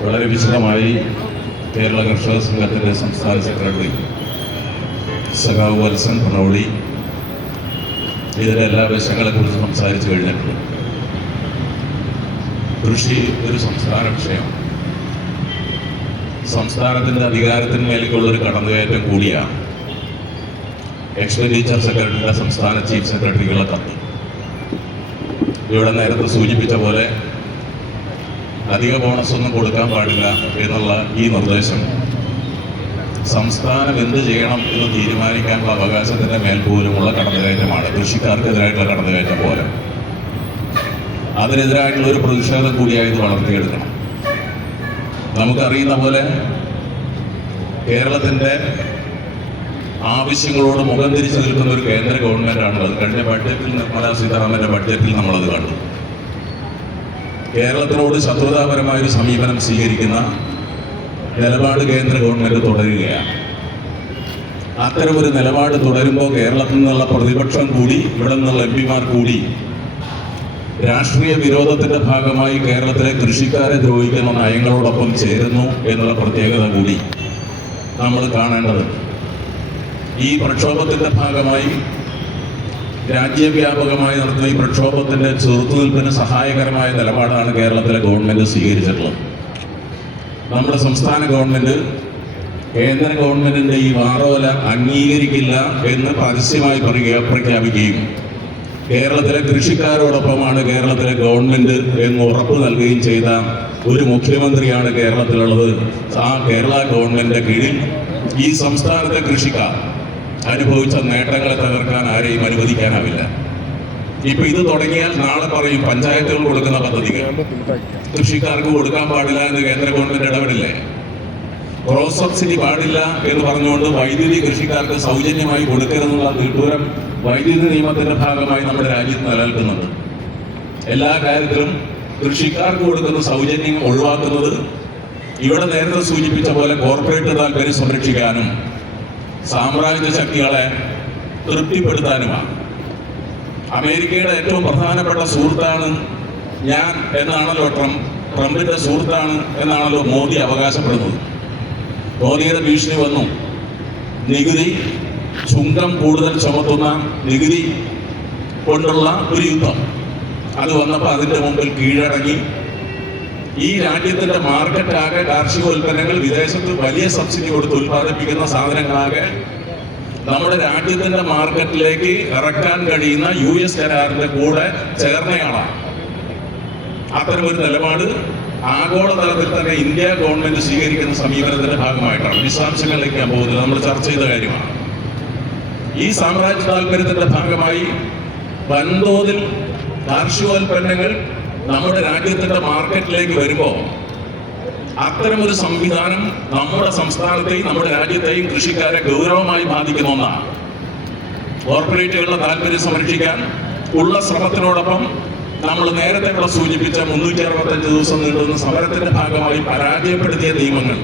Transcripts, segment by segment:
വളരെ വിശദമായി കേരള കർഷക സംഘത്തിൻ്റെ സംസ്ഥാന സെക്രട്ടറി സഖാവ് വത്സൻ പ്രണോളി ഇതിൻ്റെ എല്ലാ വശങ്ങളെക്കുറിച്ച് സംസാരിച്ചു കഴിഞ്ഞിട്ടുണ്ട്. കൃഷി ഒരു സംസ്ഥാന വിഷയമാണ്. സംസ്ഥാനത്തിൻ്റെ അധികാരത്തിന്മേലേക്കുള്ളൊരു കടന്നുകയറ്റം കൂടിയാണ് എക്സ്പെൻഡിച്ചർ സെക്രട്ടറിയുടെ സംസ്ഥാന ചീഫ് സെക്രട്ടറികളെ കത്തി. ഇവിടെ നേരത്തെ സൂചിപ്പിച്ച പോലെ അധിക ബോണസ് ഒന്നും കൊടുക്കാൻ പാടില്ല എന്നുള്ള ഈ നിർദ്ദേശം സംസ്ഥാനം എന്ത് ചെയ്യണം എന്ന് തീരുമാനിക്കാനുള്ള അവകാശത്തിൻ്റെ മേൽപോലുമുള്ള കടന്നുകയറ്റമാണ്. കൃഷിക്കാർക്കെതിരായിട്ടുള്ള കടന്നുകയറ്റം പോലെ അതിനെതിരായിട്ടുള്ള ഒരു പ്രതിഷേധം കൂടിയായത് വളർത്തിയെടുക്കണം. നമുക്കറിയുന്ന പോലെ കേരളത്തിൻ്റെ ആവശ്യങ്ങളോട് മുഖം തിരിച്ചു നിൽക്കുന്ന ഒരു കേന്ദ്ര ഗവൺമെൻറ്റാണുള്ളത്. കഴിഞ്ഞ ബഡ്ജറ്റിൽ നിർമ്മലാ സീതാരാമൻ്റെ ബഡ്ജറ്റിൽ നമ്മളത് കണ്ടു. കേരളത്തിനോട് ശത്രുതാപരമായൊരു സമീപനം സ്വീകരിക്കുന്ന നിലപാട് കേന്ദ്ര ഗവൺമെൻറ് തുടരുകയാണ്. അത്തരമൊരു നിലപാട് തുടരുമ്പോൾ കേരളത്തിൽ നിന്നുള്ള പ്രതിപക്ഷം കൂടി ഇവിടെ നിന്നുള്ള എംപിമാർ കൂടി രാഷ്ട്രീയ വിരോധത്തിൻ്റെ ഭാഗമായി കേരളത്തിലെ കൃഷിക്കാരെ ദ്രോഹിക്കുന്ന നയങ്ങളോടൊപ്പം ചേരുന്നു എന്നുള്ള പ്രത്യേകത കൂടി നമ്മൾ കാണേണ്ടതുണ്ട്. ഈ പ്രക്ഷോഭത്തിൻ്റെ ഭാഗമായി രാജ്യവ്യാപകമായി നടത്തുന്ന ഈ പ്രക്ഷോഭത്തിൻ്റെ ചെറുത്തുനിൽപ്പിന് സഹായകരമായ നിലപാടാണ് കേരളത്തിലെ ഗവൺമെൻറ് സ്വീകരിച്ചിട്ടുള്ളത്. നമ്മുടെ സംസ്ഥാന ഗവൺമെൻറ് കേന്ദ്ര ഗവൺമെൻറ്റിൻ്റെ ഈ വാറോല അംഗീകരിക്കില്ല എന്ന് പരസ്യമായി പ്രഖ്യാപിക്കുകയും കേരളത്തിലെ കൃഷിക്കാരോടൊപ്പമാണ് കേരളത്തിലെ ഗവൺമെൻറ് എന്ന് ഉറപ്പ് നൽകുകയും ചെയ്ത ഒരു മുഖ്യമന്ത്രിയാണ് കേരളത്തിലുള്ളത്. ആ കേരള ഗവൺമെൻറ്റിൻ്റെ കീഴിൽ ഈ സംസ്ഥാനത്തെ കൃഷിക്കാർ അനുഭവിച്ച നേട്ടങ്ങളെ തകർക്കാൻ ആരെയും അനുവദിക്കാനാവില്ല. ഇപ്പൊ ഇത് തുടങ്ങിയാൽ നാളെ പറയും പഞ്ചായത്തുകൾ കൊടുക്കുന്ന പദ്ധതികൾ കൃഷിക്കാർക്ക് കൊടുക്കാൻ പാടില്ല എന്ന് കേന്ദ്ര ഗവൺമെന്റ് ഇടപെടില്ലേ? ക്രോസ് സബ്സിഡി പാടില്ല എന്ന് പറഞ്ഞുകൊണ്ട് വൈദ്യുതി കൃഷിക്കാർക്ക് സൗജന്യമായി കൊടുക്കരുതെന്നുള്ള തിട്ടൂരം വൈദ്യുതി നിയമത്തിന്റെ ഭാഗമായി നമ്മുടെ രാജ്യത്ത് നിലനിൽക്കുന്നുണ്ട്. എല്ലാ കാര്യത്തിലും കൃഷിക്കാർക്ക് കൊടുക്കുന്ന സൗജന്യം ഒഴിവാക്കുന്നത് ഇവിടെ നേരത്തെ സൂചിപ്പിച്ച പോലെ കോർപ്പറേറ്റ് താല്പര്യം സംരക്ഷിക്കാനും സാമ്രാജ്യ ശക്തികളെ തൃപ്തിപ്പെടുത്താനുമാണ്. അമേരിക്കയുടെ ഏറ്റവും പ്രധാനപ്പെട്ട സുഹൃത്താണ് ഞാൻ എന്നാണല്ലോ ട്രംപിന്റെ സുഹൃത്താണ് എന്നാണല്ലോ മോദി അവകാശപ്പെടുന്നത്. മോദിയുടെ ഭീഷണി വന്നു. നികുതി ചുങ്കം കൂടുതൽ ചുമത്തുന്ന നികുതി കൊണ്ടുള്ള ഒരു യുദ്ധം അത് വന്നപ്പോൾ അതിൻ്റെ മുമ്പിൽ കീഴടങ്ങി ഈ രാജ്യത്തിന്റെ മാർക്കറ്റാകെ കാർഷികോൽപ്പന്നങ്ങൾ വിദേശത്ത് വലിയ സബ്സിഡി കൊടുത്ത് ഉൽപ്പാദിപ്പിക്കുന്ന സാധനങ്ങളാകെ നമ്മുടെ രാജ്യത്തിന്റെ മാർക്കറ്റിലേക്ക് ഇറക്കാൻ കഴിയുന്ന US കരാറിന്റെ കൂടെ ചേർന്നയാളാണ്. അത്തരമൊരു നിലപാട് ആഗോളതലത്തിൽ തന്നെ ഇന്ത്യ ഗവൺമെന്റ് സ്വീകരിക്കുന്ന സമീപനത്തിന്റെ ഭാഗമായിട്ടാണ്. വിശദാംശങ്ങളിലേക്ക് ഞാൻ പോകുന്നത് നമ്മൾ ചർച്ച ചെയ്ത കാര്യമാണ്. ഈ സാമ്രാജ്യ താല്പര്യത്തിന്റെ ഭാഗമായി വൻതോതിൽ കാർഷികോൽപ്പന്നങ്ങൾ നമ്മുടെ രാജ്യത്തിന്റെ മാർക്കറ്റിലേക്ക് വരുമ്പോൾ അത്തരമൊരു സംവിധാനം നമ്മുടെ സംസ്ഥാനത്തെയും നമ്മുടെ രാജ്യത്തെയും കൃഷിക്കാരെ ഗൗരവമായി ബാധിക്കുന്ന ഒന്നാണ്. കോർപ്പറേറ്റുകളുടെ താല്പര്യം സംരക്ഷിക്കാൻ ഉള്ള ശ്രമത്തിനോടൊപ്പം നമ്മൾ നേരത്തെ ഇവിടെ സൂചിപ്പിച്ച 365 ദിവസം നീണ്ടുന്ന സമരത്തിന്റെ ഭാഗമായി പരാജയപ്പെടുത്തിയ നിയമങ്ങൾ,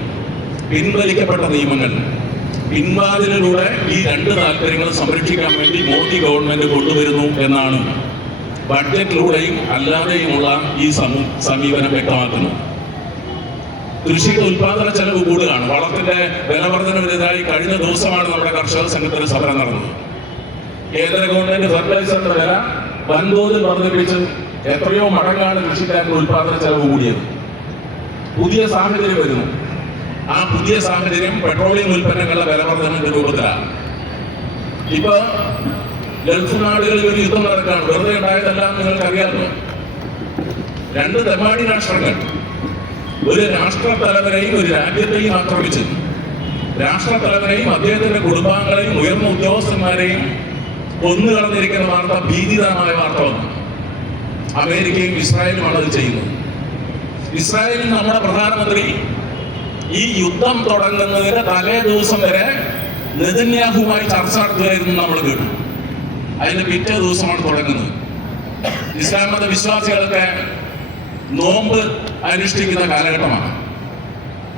പിൻവലിക്കപ്പെട്ട നിയമങ്ങൾ പിൻവാതിലിലൂടെ ഈ രണ്ട് താല്പര്യങ്ങൾ സംരക്ഷിക്കാൻ വേണ്ടി മോദി ഗവൺമെന്റ് കൊണ്ടുവരുന്നു എന്നാണ് ബഡ്ജറ്റിലൂടെയും അല്ലാതെയുമുള്ള ഈ സമീപനം വ്യക്തമാക്കുന്നത്. കൃഷിയുടെ ഉൽപാദന ചെലവ് കൂടുകയാണ്. വളത്തിന്റെ വിലവർദ്ധനവിനെതിരായി കഴിഞ്ഞ ദിവസമാണ് നമ്മുടെ കർഷക സംഘത്തിന് സമരം നടന്നത്. കേന്ദ്ര ഗവൺമെന്റ് ഫെർട്ടിലൈസറിന്റെ വില വൻതോതിൽ വർദ്ധിപ്പിച്ച് എത്രയോ മടങ്ങാണ് കൃഷിക്കാരുടെ ഉൽപാദന ചെലവ് കൂടിയത്. പുതിയ സാഹചര്യം വരുന്നു. ആ പുതിയ സാഹചര്യം പെട്രോളിയം ഉൽപ്പന്നങ്ങളുടെ വിലവർദ്ധനയുടെ രൂപത്തിലാണ്. ഇപ്പൊ ഗൾഫ് നാടുകളിൽ ഒരു യുദ്ധം നടക്കുകയാണ്. വെറുതെ ഉണ്ടായതല്ല, നിങ്ങൾക്ക് അറിയാമല്ലോ. രണ്ട് തെമ്മാടി രാഷ്ട്രങ്ങൾ ഒരു രാഷ്ട്രത്തലവനെയും ഒരു രാജ്യത്തെയും ആക്രമിച്ചു. രാഷ്ട്രത്തലവനെയും അദ്ദേഹത്തിന്റെ കുടുംബാംഗങ്ങളെയും ഉയർന്ന ഉദ്യോഗസ്ഥന്മാരെയും കൊന്നുകളഞ്ഞിരിക്കുന്ന വാർത്ത ഭീതിതമായ വാർത്ത വന്നു. അമേരിക്കയും ഇസ്രായേലുമാണ് അത് ചെയ്യുന്നത്. ഇസ്രായേലിൽ നമ്മുടെ പ്രധാനമന്ത്രി ഈ യുദ്ധം തുടങ്ങുന്നതിന് തലേ ദിവസം വരെ നെതന്യാഹുവുമായി ചർച്ച നടത്തുകയായിരുന്നു നമ്മൾ കേട്ടു. അതിന്റെ പിറ്റേ ദിവസമാണ് തുടങ്ങുന്നത്. ഇസ്ലാം മത വിശ്വാസികളൊക്കെ നോമ്പ് അനുഷ്ഠിക്കുന്ന കാലഘട്ടമാണ്.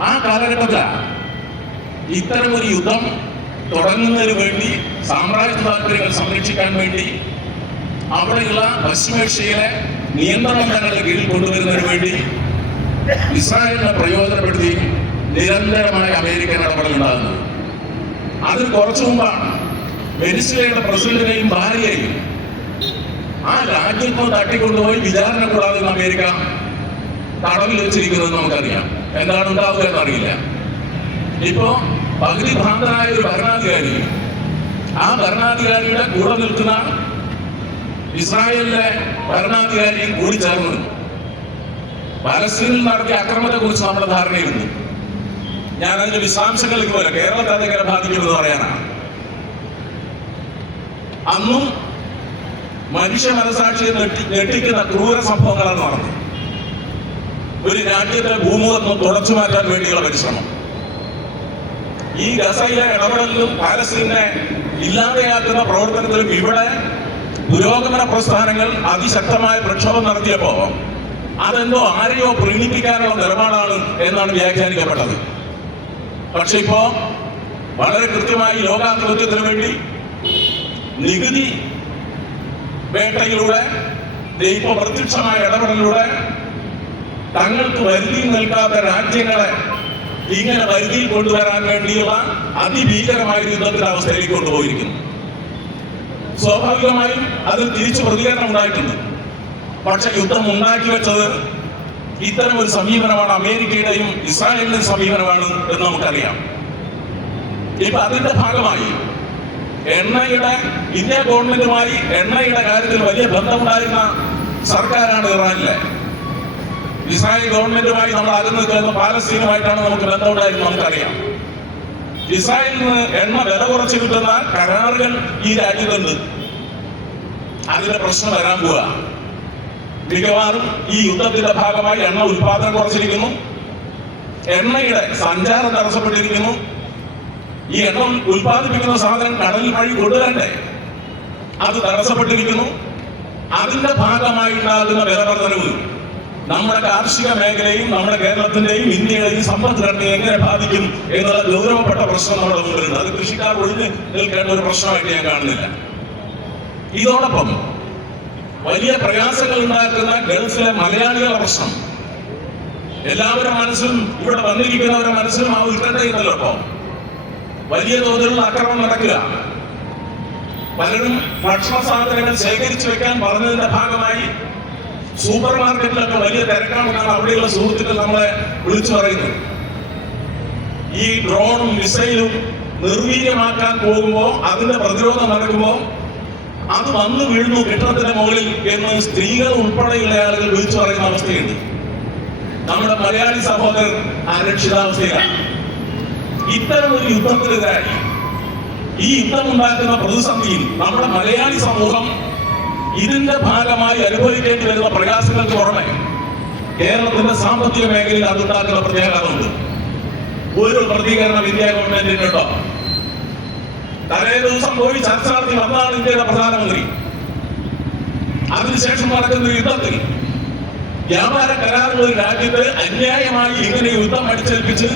ആ കാലഘട്ടത്തിലാണ് ഇത്തരമൊരു യുദ്ധം തുടങ്ങുന്നതിന് വേണ്ടി സാമ്രാജ്യ താല്പര്യങ്ങൾ സംരക്ഷിക്കാൻ വേണ്ടി അവിടെയുള്ള പശ്ചിമേഷ്യയിലെ നിയന്ത്രണങ്ങളുടെ കീഴിൽ കൊണ്ടുവരുന്നതിന് വേണ്ടി ഇസ്രായേലിനെ പ്രയോജനപ്പെടുത്തി നിരന്തരമായ അമേരിക്കൻ ഇടപെടലുണ്ടാകുന്നത്. അതിന് കുറച്ചു മുമ്പാണ് വെനിസ്വേലയുടെ പ്രസിഡന്റിനെയും ഭാര്യയെയും ആ രാജ്യത്ത് തട്ടിക്കൊണ്ടുപോയി വിചാരണ കൂടാതെ അമേരിക്ക തടവിൽ വെച്ചിരിക്കുന്നത് നമുക്കറിയാം. എന്താണ് ഉണ്ടാവുക എന്നറിയില്ല. ഇപ്പോ പകുതി ഭ്രാന്തനായ ഒരു ഭരണാധികാരി ആ ഭരണാധികാരിയുടെ കൂടെ നിൽക്കുന്ന ഇസ്രായേലിലെ ഭരണാധികാരിയും കൂടി ചേർന്ന് പലസ്തീനിൽ നടത്തിയ അക്രമത്തെ കുറിച്ച് നമ്മുടെ ധാരണയുണ്ട്. ഞാൻ അതിന്റെ വിശദാംശങ്ങളിലേക്ക് പോലെ കേരളത്തെ അതെങ്ങനെ ബാധിക്കുമെന്ന് പറയാനാണ്. അന്നും മനുഷ്യ മനസാക്ഷിയെ ഞെട്ടിക്കുന്ന ക്രൂര സംഭവങ്ങളാണ് നടന്നത്. ഒരു രാജ്യത്തെ ഭൂമുഖത്ത് തുടച്ചു മാറ്റാൻ വേണ്ടിയുള്ള പരിശ്രമം, ഈ ഗസയിലെ ഇടപെടലിലും പാലസ്തീനെ ഇല്ലാതെയാക്കുന്ന പ്രവർത്തനത്തിലും ഇവിടെ പുരോഗമന പ്രസ്ഥാനങ്ങൾ അതിശക്തമായ പ്രക്ഷോഭം നടത്തിയപ്പോ അതെന്തോ ആരെയോ പ്രീണിപ്പിക്കാനുള്ള നിലപാടാണ് എന്നാണ് വ്യാഖ്യാനിക്കപ്പെട്ടത്. പക്ഷെ ഇപ്പോ വളരെ കൃത്യമായി ലോകാധിപത്യത്തിന് വേണ്ടി നികുതി വേട്ടയിലൂടെ ഇപ്പൊ പ്രത്യക്ഷമായ ഇടപെടലിലൂടെ തങ്ങൾക്ക് വരുതിയിൽ നിൽക്കാത്ത രാജ്യങ്ങളെ ഇങ്ങനെ വരുതിയിൽ കൊണ്ടുവരാൻ വേണ്ടിയുള്ള അതിഭീകരമായ യുദ്ധത്തിന്റെ അവസ്ഥയിലേക്ക് കൊണ്ടുപോയിരിക്കുന്നു. സ്വാഭാവികമായും അതിൽ തിരിച്ചു പ്രതികരണം ഉണ്ടായിട്ടുണ്ട്. പക്ഷെ യുദ്ധം ഉണ്ടാക്കി വെച്ചത് ഇത്തരം ഒരു സമീപനമാണ്, അമേരിക്കയുടെയും ഇസ്രായേലിന്റെയും സമീപനമാണ് എന്ന് നമുക്കറിയാം. ഇപ്പൊ അതിന്റെ ഭാഗമായി ഇന്ത്യ ഗവൺമെന്റുമായി എണ്ണയുടെ കാര്യത്തിൽ വലിയ ബന്ധമുണ്ടായിരുന്ന സർക്കാരാണ് ഇറാനിലെ. ഇസ്രായേൽ ഗവൺമെന്റുമായി നമ്മൾ അകന്നു നിൽക്കുന്ന പാലസ്തീനുമായിട്ടാണ് നമുക്ക് ബന്ധമുണ്ടായിരുന്നത് നമുക്കറിയാം. ഇസ്രായേലിന് എണ്ണ വില കുറച്ച് കിട്ടുന്ന കരാറുകൾ ഈ രാജ്യത്തുണ്ട്. അതിന്റെ പ്രശ്നം വരാൻ പോവുക. മിക്കവാറും ഈ യുദ്ധത്തിന്റെ ഭാഗമായി എണ്ണ ഉൽപാദനം കുറച്ചിരിക്കുന്നു, എണ്ണയുടെ സഞ്ചാരം തടസ്സപ്പെട്ടിരിക്കുന്നു. ഈ എണ്ണ ഉൽപ്പാദിപ്പിക്കുന്ന സാധനം കടലിൽ വഴി കൊണ്ടുവരണ്ടേ, അത് തടസ്സപ്പെട്ടിരിക്കുന്നു. അതിന്റെ ഭാഗമായി ഉണ്ടാകുന്ന വിലവർദ്ധനവ് നമ്മുടെ കാർഷിക മേഖലയും നമ്മുടെ കേരളത്തിന്റെയും ഇന്ത്യയുടെയും സമ്പദ്ഘടനയെ എങ്ങനെ ബാധിക്കും എന്നുള്ള ഗൗരവപ്പെട്ട പ്രശ്നം നമ്മുടെ മുമ്പിലുണ്ട്. അത് കൃഷിക്കാർ ഒഴിഞ്ഞ് നിൽക്കേണ്ട ഒരു പ്രശ്നമായിട്ട് ഞാൻ കാണുന്നില്ല. ഇതോടൊപ്പം വലിയ പ്രയാസങ്ങൾ ഉണ്ടാക്കുന്ന ഗൾഫിലെ മലയാളികളുടെ പ്രശ്നം എല്ലാവരുടെ മനസ്സിലും ഇവിടെ വന്നിരിക്കുന്നവരുടെ മനസ്സിലും ആ ഉത്കണ്ഠയുണ്ടല്ലോ. ഇപ്പോ വലിയ തോതിലുള്ള ആക്രമണം നടക്കുക, പലരും ഭക്ഷണ സാധനങ്ങൾ ശേഖരിച്ചു വെക്കാൻ പറഞ്ഞതിന്റെ ഭാഗമായി സൂപ്പർ മാർക്കറ്റിലൊക്കെ വലിയ തിരക്കാണെന്നാണ് അവിടെയുള്ള സുഹൃത്തുക്കൾ നമ്മളെ വിളിച്ചു പറയുന്നത്. ഈ ഡ്രോണും മിസൈലും നിർവീര്യമാക്കാൻ പോകുമ്പോൾ അതിന്റെ പ്രതിരോധം നടക്കുമ്പോൾ അത് വന്നു വീഴുന്നു കെട്ടിടത്തിന്റെ മുകളിൽ എന്ന് സ്ത്രീകൾ ഉൾപ്പെടെയുള്ള ആളുകൾ വിളിച്ചു പറയുന്ന അവസ്ഥയുണ്ട്. നമ്മുടെ മലയാളി സഹോദരർ അരക്ഷിതാവസ്ഥയിലാണ്. ഇത്തരം ഒരു യുദ്ധത്തിനെതിരായി ഈ യുദ്ധം ഉണ്ടാക്കുന്ന പ്രതിസന്ധിയിൽ നമ്മുടെ മലയാളി സമൂഹം ഇതിന്റെ ഭാഗമായി അനുഭവിക്കേണ്ടി വരുന്ന പ്രയാസങ്ങൾക്ക് പുറമെ കേരളത്തിന്റെ സാമ്പത്തിക മേഖലയിൽ അതുണ്ടാക്കുന്ന പ്രത്യാഘാതമുണ്ട്. ഒരു പ്രതികരണം ഇന്ത്യ ഗവൺമെന്റിനുണ്ടോ? തലേ ദിവസം പോയി ചർച്ച നടത്തി വന്നാണ് ഇന്ത്യയുടെ പ്രധാനമന്ത്രി. അതിനുശേഷം നടക്കുന്ന യുദ്ധത്തിൽ വ്യാപാര കരാറുകൾ ഒരു രാജ്യത്ത് അന്യായമായി ഇങ്ങനെ യുദ്ധം അടിച്ചേൽപ്പിച്ച്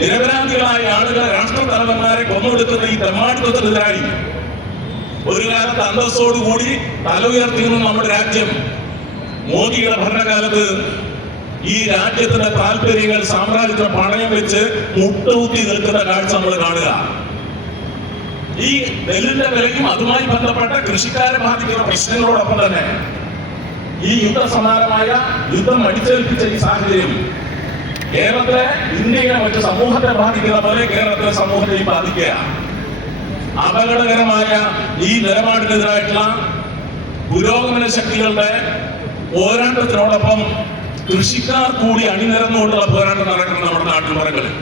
നിരപരാധികളായ ആളുകളെ രാഷ്ട്രതലവന്മാരെ കൊന്നൊടുക്കുന്ന ഈ തെമ്മാടിത്തത്തിനെതിരായി ഒരു കാലത്ത് അന്തസ്സോടുകൂടി തല ഉയർത്തിയിരുന്ന നമ്മുടെ രാജ്യം മോദിയുടെ ഭരണകാലത്ത് ഈ രാജ്യത്തിന്റെ താല്പര്യങ്ങൾ സാമ്രാജ്യത്തിന് പണയം വെച്ച് മുട്ടുകുത്തി നിൽക്കുന്ന കാഴ്ച നമ്മൾ കാണുക. ഈ നെല്ലിന്റെ വിലയും അതുമായി ബന്ധപ്പെട്ട കൃഷിക്കാരെ ബാധിക്കുന്ന പ്രശ്നങ്ങളോടൊപ്പം തന്നെ ഈ യുദ്ധസമാനമായ യുദ്ധം അടിച്ചേൽപ്പിച്ച ഈ സാഹചര്യം കേരളത്തിലെ ഇന്ത്യയിലെ മറ്റു സമൂഹത്തെ ബാധിക്കുന്ന പോലെ കേരളത്തിലെ സമൂഹത്തെയും ബാധിക്കുക. അപകടകരമായ ഈ നിലപാടിനെതിരായിട്ടുള്ള പുരോഗമന ശക്തികളുടെ പോരാട്ടത്തിനോടൊപ്പം കൃഷിക്കാർ കൂടി അണിനിരന്നുകൊണ്ടുള്ള പോരാട്ടം നടക്കുന്ന നമ്മുടെ നാട്ടിൽ പറകളിൽ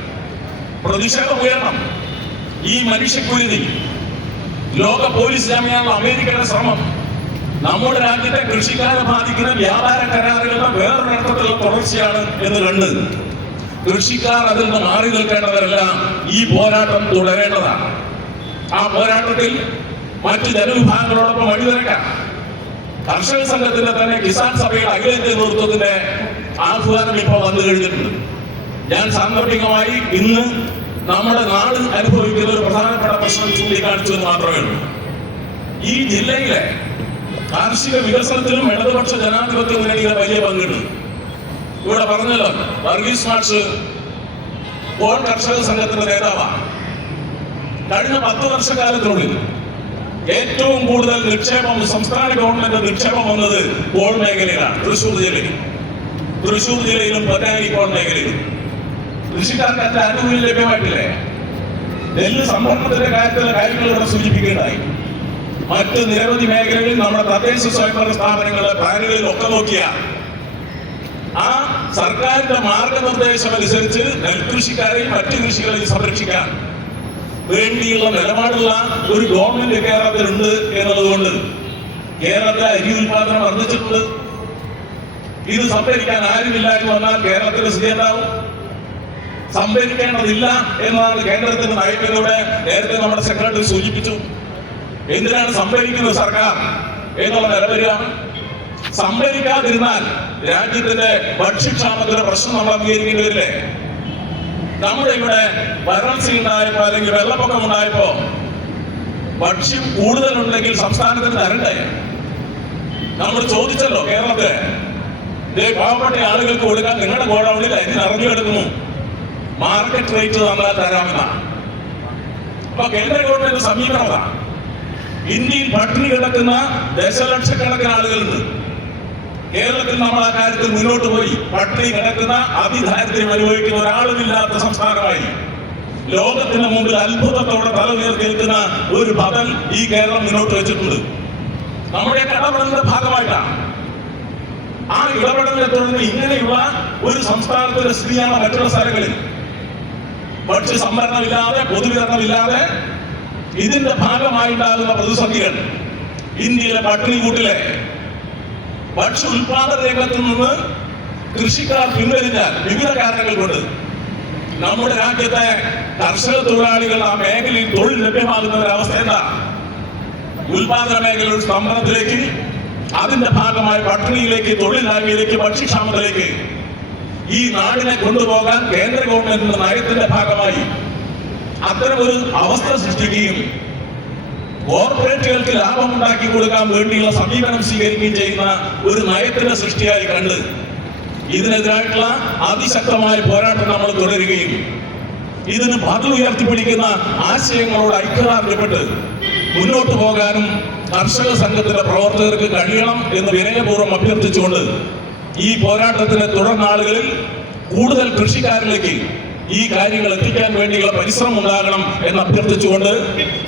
പ്രതിഷേധം ഉയരണം. ഈ മനുഷ്യക്കുരുതി ലോക പോലീസ് ജാമ്യമുള്ള അമേരിക്കയുടെ ശ്രമം നമ്മുടെ രാജ്യത്തെ കൃഷിക്കാരെ ബാധിക്കുന്ന വ്യാപാര കരാറുകളുടെ വേറൊരർത്ഥത്തിലുള്ള തുടർച്ചയാണ് എന്ന് കണ്ട് കൃഷിക്കാർ അതിൽ നിന്ന് മാറി നിൽക്കേണ്ടവരല്ല, ഈ പോരാട്ടം തുടരേണ്ടതാണ്. ആ പോരാട്ടത്തിൽ മറ്റു ജനവിഭാഗങ്ങളോടൊപ്പം അണിനിരക്കാം. കർഷക സംഘത്തിന്റെ തന്നെ കിസാൻ സഭയുടെ അഖിലേന്ത്യാ നേതൃത്വത്തിന്റെ ആഹ്വാനം ഇപ്പോൾ വന്നു കഴിഞ്ഞിട്ടുണ്ട്. ഞാൻ സാന്ദർഭികമായി ഇന്ന് നമ്മുടെ നാട് അനുഭവിക്കുന്ന ഒരു പ്രധാനപ്പെട്ട പ്രശ്നം ചൂണ്ടിക്കാണിച്ചു എന്ന് മാത്രമേ ഉള്ളൂ. ഈ ജില്ലയിലെ കാർഷിക വികസനത്തിലും ഇടതുപക്ഷ ജനാധിപത്യ മുന്നണിയുടെ വലിയ പങ്കുണ്ട്. ഇവിടെ പറഞ്ഞല്ലോ, വർഗീസ് മാഷ് കോൾ കർഷക സംഘത്തിന്റെ നേതാവാണ്. കഴിഞ്ഞ 10 വർഷക്കാലത്തിനുള്ളിൽ ഏറ്റവും കൂടുതൽ നിക്ഷേപം സംസ്ഥാന ഗവൺമെന്റ് നിക്ഷേപം വന്നത് കോൾ മേഖലയിലാണ്. തൃശ്ശൂർ ജില്ലയിലും പൊന്നാനി കോൾ മേഖലയിലും കൃഷിക്കാർക്ക് അതിന്റെ ആനുകൂല്യം ലഭ്യമായിട്ടില്ലേ? നെല്ല് സംഭരണത്തിന്റെ കാര്യത്തിലുള്ള കാര്യങ്ങൾ ഇവിടെ സൂചിപ്പിക്കുകയുണ്ടായി. മറ്റ് നിരവധി മേഖലകളിൽ നമ്മുടെ തദ്ദേശ സ്വയംഭരണ സ്ഥാപനങ്ങളെ പ്ലാനുകളിൽ ഒക്കെ നോക്കിയ ആ സർക്കാരിന്റെ മാർഗനിർദ്ദേശം അനുസരിച്ച് നെൽകൃഷിക്കാരെയും മറ്റു കൃഷികളെയും സംരക്ഷിക്കാൻ വേണ്ടിയുള്ള നിലപാടുള്ള ഒരു ഗവൺമെന്റ് കേരളത്തിലുണ്ട് എന്നതുകൊണ്ട് കേരളത്തിലെ അരി ഉൽപാദനം വർദ്ധിച്ചിട്ടുണ്ട്. ഇത് സംഭരിക്കാൻ ആരുമില്ല എന്ന് വന്നാൽ കേരളത്തിന്റെ സ്ഥിതി എന്താവും? സംഭരിക്കേണ്ടതില്ല എന്നതാണ് കേന്ദ്രത്തിന്റെ നയത്തിലൂടെ നേരത്തെ നമ്മുടെ സെക്രട്ടറി സൂചിപ്പിച്ചു. എന്തിനാണ് സംഭരിക്കുന്നത് സർക്കാർ എന്നുള്ള നിലവരികയാണ്. സംഭരിക്കാതിരുന്നാൽ രാജ്യത്തിന്റെ ഭക്ഷ്യക്ഷാമത്തിന്റെ പ്രശ്നം നമ്മൾ അംഗീകരിക്കേണ്ടി വരില്ലേ? നമ്മുടെ ഇവിടെ വരൾച്ച ഉണ്ടായപ്പോ അല്ലെങ്കിൽ വെള്ളപ്പൊക്കം ഉണ്ടായപ്പോ ഭക്ഷ്യം കൂടുതലുണ്ടെങ്കിൽ സംസ്ഥാനത്തിന് തരണ്ടേ? നമ്മൾ ചോദിച്ചല്ലോ കേരളത്തിലെ പാവപ്പെട്ട ആളുകൾക്ക് കൊടുക്കാൻ നിങ്ങളുടെ ഗോഡൌണിൽ അരി നിറഞ്ഞു കിടക്കുന്നു, മാർക്കറ്റ് റേറ്റ് തന്നാൽ തരാമെന്നാണ്. അപ്പൊ കേന്ദ്ര ഗവൺമെന്റ് സമീപനമാണ്. ഇന്ത്യയിൽ പട്ടിണി കിടക്കുന്ന ദശലക്ഷക്കണക്കിന് ആളുകളുണ്ട്. കേരളത്തിൽ നമ്മൾ ആ കാര്യത്തിൽ മുന്നോട്ട് പോയി. പട്ടിണി കിടക്കുന്ന അതിദാരിദ്ര്യം അനുഭവിക്കുന്ന ഒരാളുമില്ലാത്ത സംസ്ഥാനമായി ലോകത്തിന് മുമ്പിൽ അത്ഭുതത്തോടെ തല ഉയർത്തി നിൽക്കുന്ന ഒരു ബദൽ ഈ കേരളം മുന്നോട്ട് വെച്ചിട്ടുണ്ട്. നമ്മുടെ ഇടപെടലിന്റെ ഭാഗമായിട്ടാണ്. ആ ഇടപെടലിനെ തുടർന്ന് ഇങ്ങനെയുള്ള ഒരു സംസ്ഥാനത്തിന്റെ സ്ഥിതിയാണ് മറ്റുള്ള സ്ഥലങ്ങളിൽ. ഭക്ഷ്യ സംഭരണമില്ലാതെ, പൊതുവിതരണമില്ലാതെ ഇതിന്റെ ഭാഗമായിട്ടുണ്ടാകുന്ന പ്രതിസന്ധികൾ ഇന്ത്യയിലെ പട്ടിണി കൂട്ടിലെ ഭക്ഷ്യ ഉൽപാദന രംഗത്ത് നിന്ന് കൃഷിക്കാർ പിൻവലിഞ്ഞാൽ വിവിധ കാരണങ്ങൾ കൊണ്ട് നമ്മുടെ രാജ്യത്തെ കർഷക തൊഴിലാളികൾ ആ മേഖലയിൽ തൊഴിൽ ലഭ്യമാകുന്ന ഒരവസ്ഥ എന്താ? ഉൽപാദന മേഖലയുടെ സ്തംഭനത്തിലേക്ക്, അതിന്റെ ഭാഗമായ പട്ടിണിയിലേക്ക്, തൊഴിലില്ലായ്മയിലേക്ക്, ഭക്ഷ്യക്ഷാമത്തിലേക്ക് ഈ നാടിനെ കൊണ്ടുപോകാൻ കേന്ദ്ര ഗവൺമെന്റിന്റെ നയത്തിന്റെ ഭാഗമായി അത്തരമൊരു അവസ്ഥ സൃഷ്ടിക്കുകയും കോർപ്പറേറ്റുകൾക്ക് ലാഭം ഉണ്ടാക്കി കൊടുക്കാൻ വേണ്ടിയുള്ള സമീപനം സ്വീകരിക്കുകയും ചെയ്യുന്ന ഒരു നയത്തിന്റെ സൃഷ്ടിയായി കണ്ട് ഇതിനെതിരായിട്ടുള്ള അതിശക്തമായ പോരാട്ടം നമ്മൾ തുടരുകയും ഇതിന് പതു ഉയർത്തിപ്പിടിക്കുന്ന ആശയങ്ങളോട് ഐക്യദാർഢ്യപ്പെട്ട് മുന്നോട്ട് പോകാനും കർഷക സംഘത്തിന്റെ പ്രവർത്തകർക്ക് കഴിയണം എന്ന് വിനയപൂർവ്വം അഭ്യർത്ഥിച്ചുകൊണ്ട് ഈ പോരാട്ടത്തിന്റെ തുടർനാളുകളിൽ കൂടുതൽ കൃഷിക്കാരിലേക്ക് ഈ കാര്യങ്ങൾ എത്തിക്കാൻ വേണ്ടിയുള്ള പരിശ്രമം ഉണ്ടാകണം എന്ന് അഭ്യർത്ഥിച്ചുകൊണ്ട്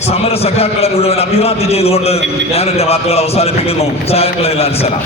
സമര സഖാക്കളെ മുഴുവൻ അഭിവാദ്യം ചെയ്തുകൊണ്ട് ഞാൻ എന്റെ വാക്കുകൾ അവസാനിപ്പിക്കുന്നു. സഹാക്കളെ ലാൽസലാം.